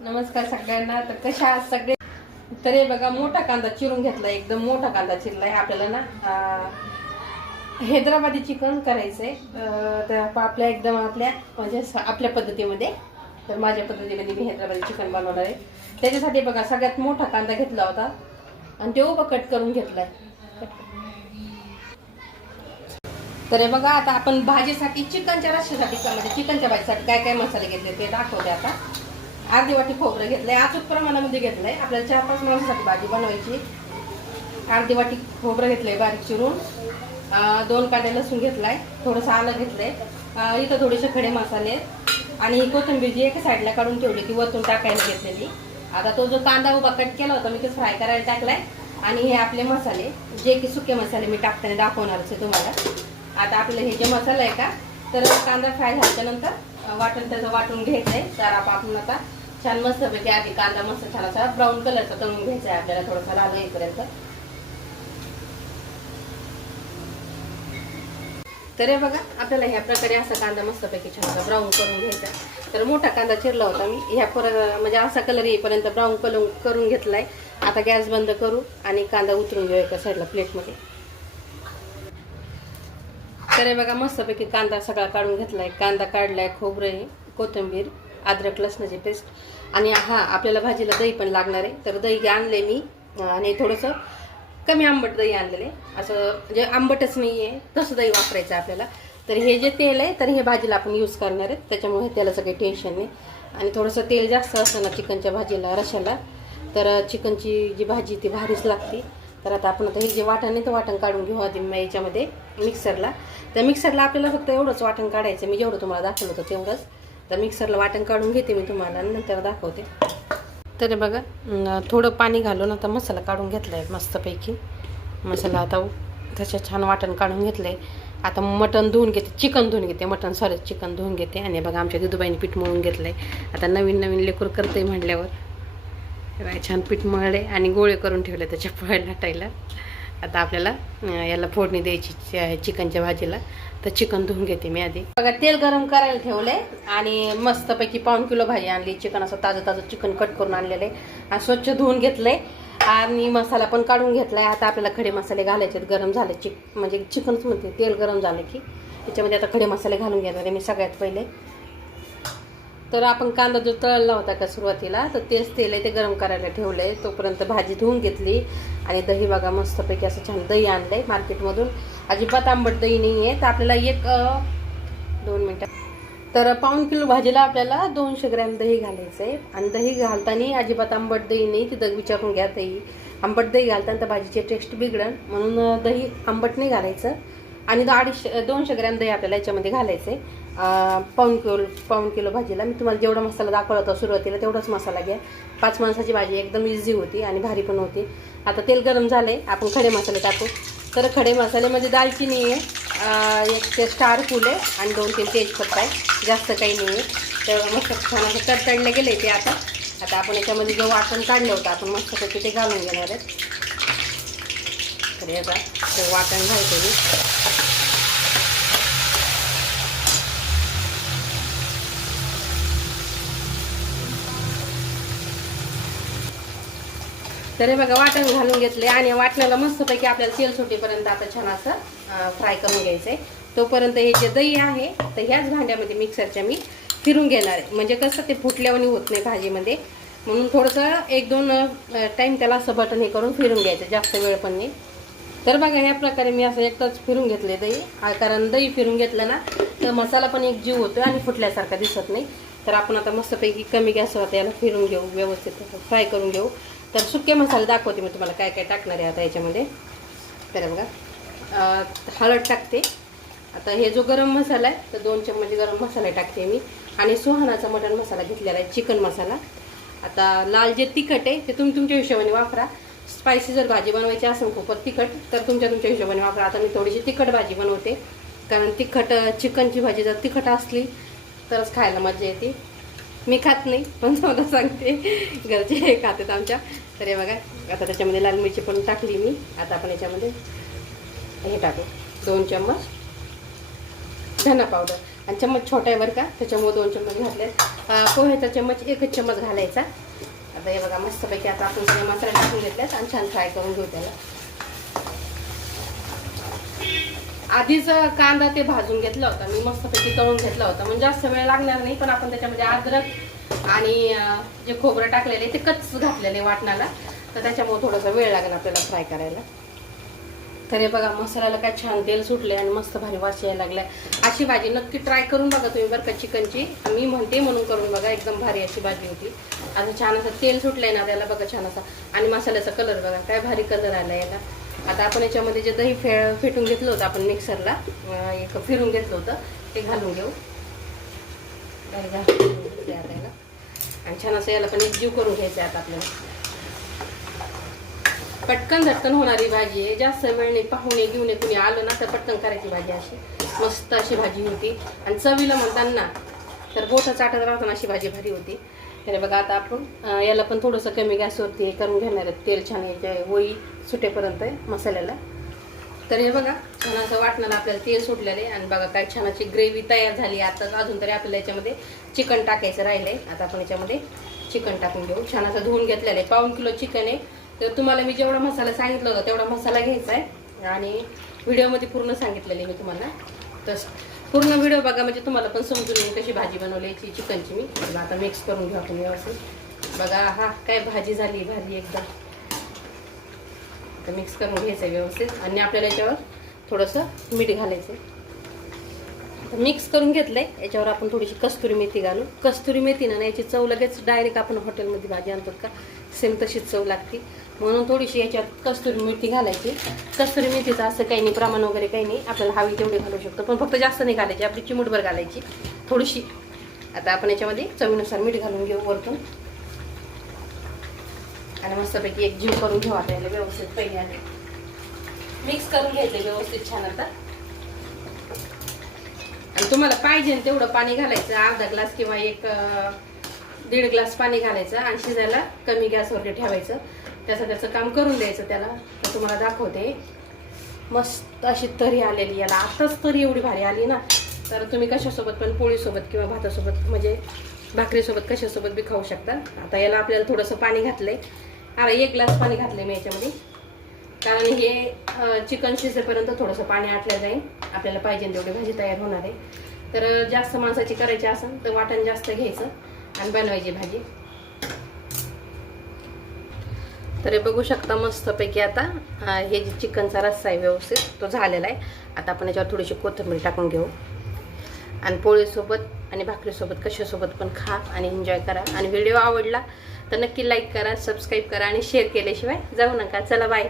नमस्कार सगळ्यांना. तर कशा आहात सगळे? तर हे बघा, मोठा कांदा चिरून घेतला, एकदम मोठा कांदा चिरलाय. आपल्याला ना हैदराबादी चिकन करायचंय. तर आपल्या एकदम म्हणजे आपल्या पद्धतीमध्ये. तर माझ्या पद्धतीमध्ये मी हैदराबादी चिकन बनवणार आहे. त्याच्यासाठी बघा, सगळ्यात मोठा कांदा घेतला होता आणि ते उभं कट करून घेतलाय. तर हे बघा, आता आपण भाजीसाठी चिकनच्या रश्श्यासाठी म्हणजे चिकनच्या भाजीसाठी काय काय मसाले घेतले ते दाखवते. आता अर्धी वाटी खोबरं घेतलंय, अचूक प्रमाणामध्ये घेतलंय. आपल्याला 4-5 माणसासाठी भाजी बनवायची. अर्धी वाटी खोबरं घेतलंय बारीक चिरून. 2 कांडे लसूण घेतलाय, थोडंसं आलं घेतलंय. इथं थोडेसे खडे मसाले आणि कोथिंबीर जी एका साईडला काढून ठेवली ती वरतून टाकायला घेतलेली. आता तो जो कांदा उभा कट केला होता मी ते फ्राय करायला टाकलाय. आणि हे आपले मसाले, जे की सुके मसाले मी टाकताना दाखवणारच आहे तुम्हाला. आता आपलं हे जे मसाला आहे का, तर कांदा फ्राय झाल्यानंतर वाटण त्याचं वाटून घ्यायचंय. तर आपण आता छान मस्तपैकी आधी कांदा मस्त छान असा ब्राऊन कलरचा तळून घ्यायचा आहे आपल्याला, थोडासा लाल होईपर्यंत. तर हे बघा, आपल्याला ह्या प्रकारे असा कांदा मस्तपैकी छान असा ब्राऊन करून घ्यायचा. तर मोठा कांदा चिरला होता मी, ह्या म्हणजे असा कलर येईपर्यंत ब्राऊन कलर करून घेतलाय. आता गॅस बंद करू आणि कांदा उतरून घेऊ एका साईडला प्लेटमध्ये. तर हे बघा, मस्तपैकी कांदा सगळा काढून घेतलाय. कांदा काढलाय, खोबरं, कोथिंबीर, अद्रक लसणाची पेस्ट. आणि आपल्याला भाजीला दही पण लागणार आहे. तर दही आणले मी आणि थोडंसं कमी आंबट दही आणलेले. असं म्हणजे आंबटच नाही आहे तसं दही वापरायचं आपल्याला. तर हे जे तेल आहे तर हे भाजीला आपण यूज करणार आहेत, त्याच्यामुळे त्यालाचं काही टेन्शन नाही. आणि थोडंसं तेल जास्त असतं ना चिकनच्या भाजीला, रश्श्याला, तर चिकनची जी भाजी ती भारीच लागते. तर आता आपण हे जे वाटण आहे ते वाटण काढून घेऊ आधी याच्यामध्ये मिक्सरला. तर मिक्सरला आपल्याला फक्त एवढंच वाटण काढायचं, मी जेवढं तुम्हाला दाखवलं होतं तेवढंच. तर मिक्सरला वाटण काढून घेते मी तुम्हाला आणि नंतर दाखवते. तर बघा, थोडं पाणी घालून आता मसाला काढून घेतला आहे मस्तपैकी. मसाला आता तसं छान वाटण काढून घेतलं आहे. आता मटण धुवून घेते, चिकन धुवून घेते, चिकन धुवून घेते. आणि बघा, आमच्या दुधूबाईने पीठ मळून घेतलं आहे. आता नवीन नवीन लेकूर करते म्हटल्यावर छान पीठ मळले आणि गोळे करून ठेवले त्याच्या पोळ्या लाटायला. आता आपल्याला याला फोडणी द्यायची चिकनच्या भाजीला. तर चिकन धुवून घेते मी आधी. बघा, तेल गरम करायला ठेवले आणि मस्तपैकी 1.5 किलो भाजी आणली. चिकन असं ताजं चिकन कट करून आणलेलं आहे आणि स्वच्छ धुवून घेतलंय. आणि मसाला पण काढून घेतलाय. आता आपल्याला खडे मसाले घालायचे. गरम झाले म्हणजे चिकनच म्हणते, तेल गरम झालं की त्याच्यामध्ये आता खडे मसाले घालून घेणार आहे मी सगळ्यात पहिले. तर आपण कांदा जो तळला होता का सुरुवातीला, तर तेच तेल आहे ते गरम करायला ठेवलंय. तोपर्यंत भाजी धुवून घेतली. आणि दही बघा, मस्तपैकी असं छान दही आणलंय मार्केटमधून. अजिबात आंबट दही नाही आहे. तर आपल्याला 2 मिनटं. तर 1.5 किलो भाजीला आपल्याला 200 ग्रॅम दही घालायचं आहे. आणि दही घालताना अजिबात आंबट दही नाही, तिथं विचारून घ्या. दही आंबट दही घालताना तर भाजीची टेस्ट बिघडन, म्हणून दही आंबट नाही घालायचं. आणि 200 ग्रॅम दही आपल्याला याच्यामध्ये घालायचं आहे. 1.5 किलो भाजीला मी तुम्हाला जेवढा मसाला दाखवला होता सुरुवातीला तेवढाच मसाला घ्या. 5 माणसाची भाजी एकदम इझी होती आणि भारी पण होती. आता तेल गरम झालंय, आपण खडे मसाले टाकू. तर खडे मसाल्यामध्ये दालचिनी आहे, एक ते स्टार फूल आहे आणि 2-3 तेजपत्ता आहे, जास्त काही नाही आहे. तर मस्त छान असं तडतडले गेले ते. आता आपण याच्यामध्ये जो वाटण काढलं होतं आपण मस्तपैकी ते घालून घेणार आहेत. तर याचा ते वाटण घालते मी. तर हे बघा, वाटण घालून घेतले आणि वाटणाला मस्तपैकी आपल्याला तेल सुटेपर्यंत आता छान असं फ्राय करून घ्यायचं आहे. तोपर्यंत हे जे दही आहे तर ह्याच भांड्यामध्ये मिक्सरच्या मी फिरून घेणार आहे. म्हणजे कसं ते फुटल्यावानी होत नाही भाजीमध्ये, म्हणून थोडंसं 1-2 टाईम त्याला असं बटन हे करून फिरून घ्यायचं, जास्त वेळ पण नाही. तर बघा, ह्या प्रकारे मी असं एकच फिरून घेतले दही. कारण दही फिरून घेतलं ना तर मसाला पण एक जीव होतो आणि फुटल्यासारखा दिसत नाही. तर आपण आता मस्तपैकी कमी गॅसवर याला फिरून घेऊ, व्यवस्थित फ्राय करून घेऊ. तर सुके मसाले दाखवते मी तुम्हाला काय काय टाकणार आहे आता याच्यामध्ये. तर बघा, हळद टाकते. आता हे जो गरम मसाला आहे तर 2 चमचे गरम मसाला टाकते मी. आणि सुहानाचा मटण मसाला घेतलेला आहे, चिकन मसाला. आता लाल जे तिखट आहे ते तुम्ही तुमच्या हिशोबाने वापरा. स्पायसी जर भाजी बनवायची असेल खूपच तिखट तर तुमच्या हिशोबाने वापरा. आता मी थोडीशी तिखट भाजी बनवते, कारण चिकनची भाजी जर तिखट असली तरच खायला मजा येते. मी खात नाही पण मला सांगते, घरचे खातात आमच्या. तर हे बघा, आता त्याच्यामध्ये लाल मिरची पण टाकली मी. आता आपण याच्यामध्ये हे टाकू 2 चम्मच धना पावडर. आणि चम्मच छोटा आहे बरं का, त्याच्यामुळे 2 चम्मच घातले. पोह्याचा चम्मच 1च चम्मच घालायचा. आता हे बघा मस्तपैकी आता आपण सगळे मसाले टाकून घेतलेत आणि छान फ्राय करून घेऊ त्याला. आधीच कांदा ते भाजून घेतला होता मी, मस्तपैकी तळून घेतला होता, म्हणजे जास्त वेळ लागणार नाही. पण आपण त्याच्यामध्ये अद्रक आणि जे खोबरं टाकलेले ते कच्च घातलेले वाटणाला, तर त्याच्यामुळे थोडासा वेळ लागेल आपल्याला फ्राय करायला. तर हे बघा मसाल्याला काय छान तेल सुटले आणि मस्त भारी वास यायला लागलाय. अशी भाजी नक्की ट्राय करून बघा तुम्ही बरं का, चिकनची मी म्हणते म्हणून करून बघा, एकदम भारी अशी भाजी होती. आणि छान असं तेल सुटलंय ना त्याला बघा छान असा, आणि मसाल्याचा कलर बघा काय भारी कलर आला याला. आता आपण याच्यामध्ये जे दही फेटून घेतलं होतं आपण मिक्सरला, एक फिरून घेतलं होतं ते घालून घेऊ. याला आणि छान असं याला पण एकजीव करून घ्यायचं आहे आता आपल्याला. पटकन झटकन होणारी भाजी आहे, जास्त वेळ नाही. पाहुणे घेऊन कुणी आलं ना तर पटकन करायची भाजी. अशी मस्त अशी भाजी होती आणि चवीला म्हणताना तर बोटं चाटत राहताना अशी भाजी भारी होती. तर बघा आता आपण याला पण थोडंसं कमी गॅसवरती करून घेणार आहे. तेल छान याच्या वही सुटेपर्यंत मसाल्याला. तर हे बघा छान असं वाटणार आपल्याला तेल सुटलेलं आहे आणि बघा काय छान अशी ग्रेव्ही तयार झाली. आता अजून तरी आपल्याला याच्यामध्ये चिकन टाकायचं राहिलंय. आता आपण याच्यामध्ये चिकन टाकून घेऊ. छान असं धुवून घेतलेलं आहे. 1/2 किलो चिकन आहे. तर तुम्हाला मी जेवढा मसाला सांगितलं होता तेवढा मसाला घ्यायचा आहे आणि व्हिडिओमध्ये पूर्ण सांगितलेली मी तुम्हाला. तर पूर्ण व्हिडिओ बघा म्हणजे तुम्हाला पण समजून येईल कशी भाजी बनवली चिकनची मी. आता मिक्स करून घेऊ आपण व्यवस्थित. बघा हा काय भाजी झाली भाजी एकदम. तर मिक्स करून घ्यायचं आहे व्यवस्थित आणि आपल्याला याच्यावर थोडंसं मीठ घालायचं. मिक्स करून घेतलंय. याच्यावर आपण थोडीशी कस्तुरी मेथी घालू. कस्तुरी मेथी ना याची चव लगेच डायरेक्ट आपण हॉटेलमध्ये भाजी आणतो का सेम तशीच चव लागते, म्हणून थोडीशी याच्यात कस्तुरी मेथी घालायची. कस्तुरी मेथीचं असं काही नाही, प्रमाण वगैरे काही नाही, आपल्याला हवी तेवढी घालू शकतो, पण फक्त जास्त नाही घालायची, आपली चिमूटभर घालायची थोडीशी. आता आपण याच्यामध्ये चवीनुसार मीठ घालून घेऊ वरतून आणि मस्तपैकी एक जीव करून घेऊ. आपल्याला व्यवस्थित पहिले मिक्स करून घ्यायचं व्यवस्थित छान. आता आणि तुम्हाला पाहिजे तेवढं पाणी घालायचं, अर्धा ग्लास किंवा 1-1.5 ग्लास पाणी घालायचं आणि शिजायला कमी गॅसवरती ठेवायचं. त्याचं काम करून द्यायचं त्याला. तर तुम्हाला दाखवते मस्त अशी तरी आलेली याला. आताच तरी एवढी भारी आली ना, तर तुम्ही कशासोबत पण पोळीसोबत किंवा भातासोबत म्हणजे भाकरीसोबत कशासोबत बी खाऊ शकता. आता याला आपल्याला थोडंसं पाणी घातलंय. 1 ग्लास पाणी घातलंय मी याच्यामध्ये, कारण हे चिकन शिजेपर्यंत थोडंसं पाणी आटलं जाईल. आपल्याला पाहिजे तेवढी भाजी तयार होणार आहे. तर जास्त माणसाची करायची असेल तर वाटण जास्त घ्यायचं आणि बनवायची भाजी. तर हे बघू शकता मस्तपैकी आता हे जे चिकनचा रस्सा आहे व्यवस्थित तो झालेला आहे. आता आपण याच्यावर थोडीशी कोथिंबीर टाकून घेऊ आणि पोळीसोबत आणि भाकरीसोबत कशासोबत पण खा आणि एन्जॉय करा. आणि व्हिडिओ आवडला तर नक्की लाईक करा, सबस्क्राईब करा आणि शेअर केल्याशिवाय जाऊ नका. चला बाय.